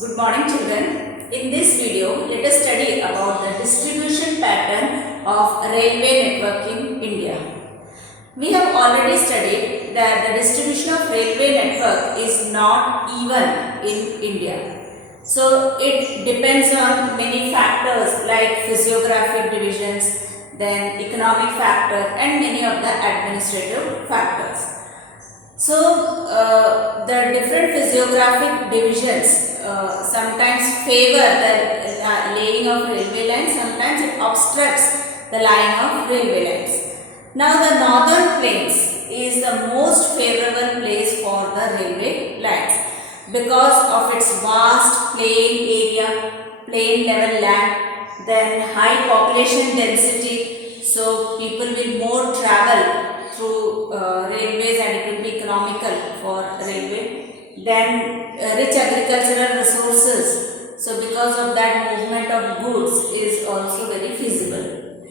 Good morning children. In this video, let us study about the distribution pattern of railway network in India. We have already studied that the distribution of railway network is not even in India. So it depends on many factors like physiographic divisions, then economic factor and many of the administrative factors. So, the different physiographic divisions sometimes favor the laying of railway lines, sometimes it obstructs the laying of railway lines. Now, the northern plains is the most favorable place for the railway lines because of its vast plain area, plain level land, then high population density, so people will more travel through railways and it will be economical for railway. Then rich agricultural resources, so because of that movement of goods is also very feasible.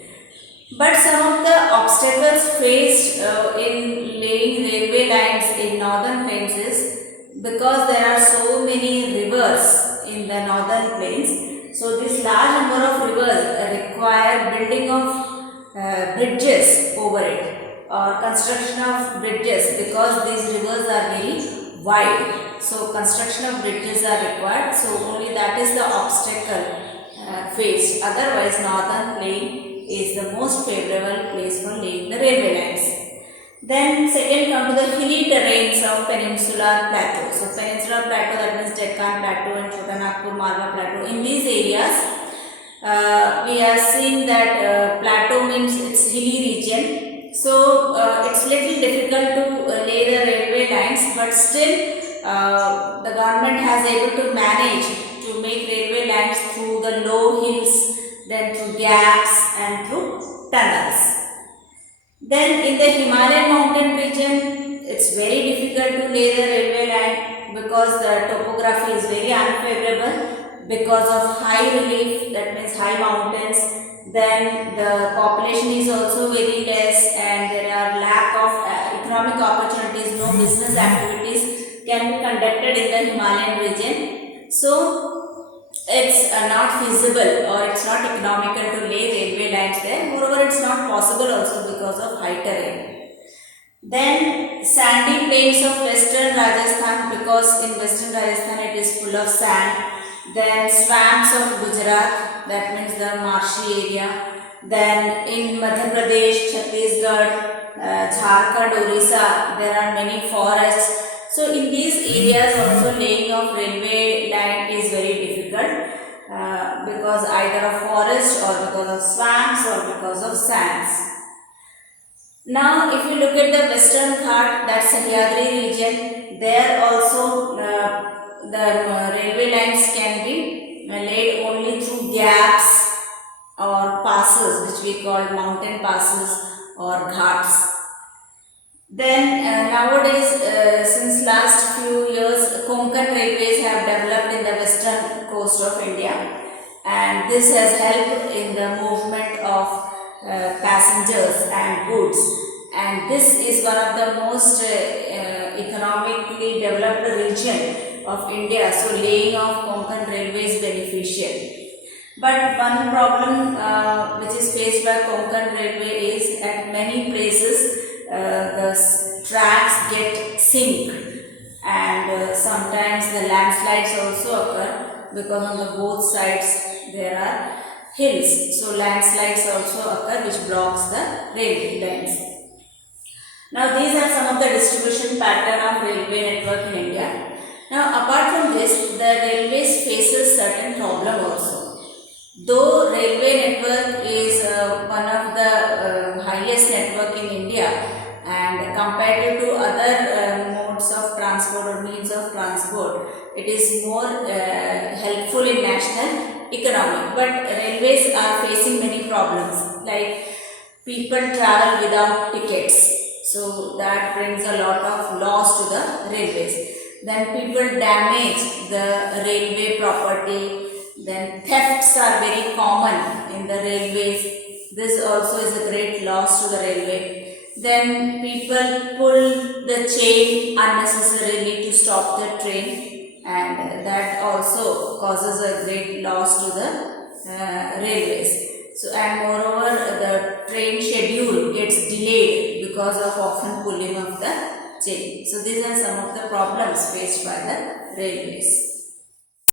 But some of the obstacles faced in laying railway lines in northern plains is because there are so many rivers in the northern plains. So this large number of rivers require building of bridges over it or construction of bridges because these rivers are very wide. So construction of bridges are required. So only that is the obstacle faced. Otherwise northern plain is the most favorable place for laying the railway lines. Then second come to the hilly terrains of peninsular plateau. So peninsular plateau, that means Deccan plateau and Chotanagpur Marga plateau. In these areas we are seeing that plateau means it's hilly region. So it's little difficult to lay the railway lines, but still the government has able to manage to make railway lines through the low hills, then through gaps and through tunnels. Then in the Himalayan mountain region, it's very difficult to lay the railway line because the topography is very unfavorable because of high relief, that means high mountains. Then the population is also very less and there are lack of economic opportunities, no business activities can be conducted in the Himalayan region. So it's not feasible or it's not economical to lay railway lines there. Moreover, it's not possible also because of high terrain. Then sandy plains of western Rajasthan, because in western Rajasthan it is full of sand. Then swamps of Gujarat, that means the marshy area. Then in Madhya Pradesh, Chhattisgarh, Jharkhand, Orissa, there are many forests. So in these areas also laying of railway line is very difficult because either of forest or because of swamps or because of sands. Now if you look at the Western Ghat, that's Sahyadri region, there also the railway lines can be laid only through gaps or passes, which we call mountain passes or ghats. Then nowadays, since last few years, Konkan railways have developed in the western coast of India, and this has helped in the movement of passengers and goods. And this is one of the most economically developed region of India. So laying of Konkan railway is beneficial. But one problem which is faced by Konkan railway is at many places the tracks get sink and sometimes the landslides also occur because on the both sides there are hills. So landslides also occur which blocks the railway lines. Now these are some of the distribution pattern of railway network in India. Now apart from this, the railways faces certain problem also. Though railway network is one of the highest network in India and compared to other modes of transport or means of transport, it is more helpful in national economy. But railways are facing many problems like people travel without tickets. So that brings a lot of loss to the railways. Then people damage the railway property. Then thefts are very common in the railways. This also is a great loss to the railway. Then people pull the chain unnecessarily to stop the train. and that also causes a great loss to the railways. So, and moreover, the train schedule gets delayed because of often pulling of the chain. So, these are some of the problems faced by the railways.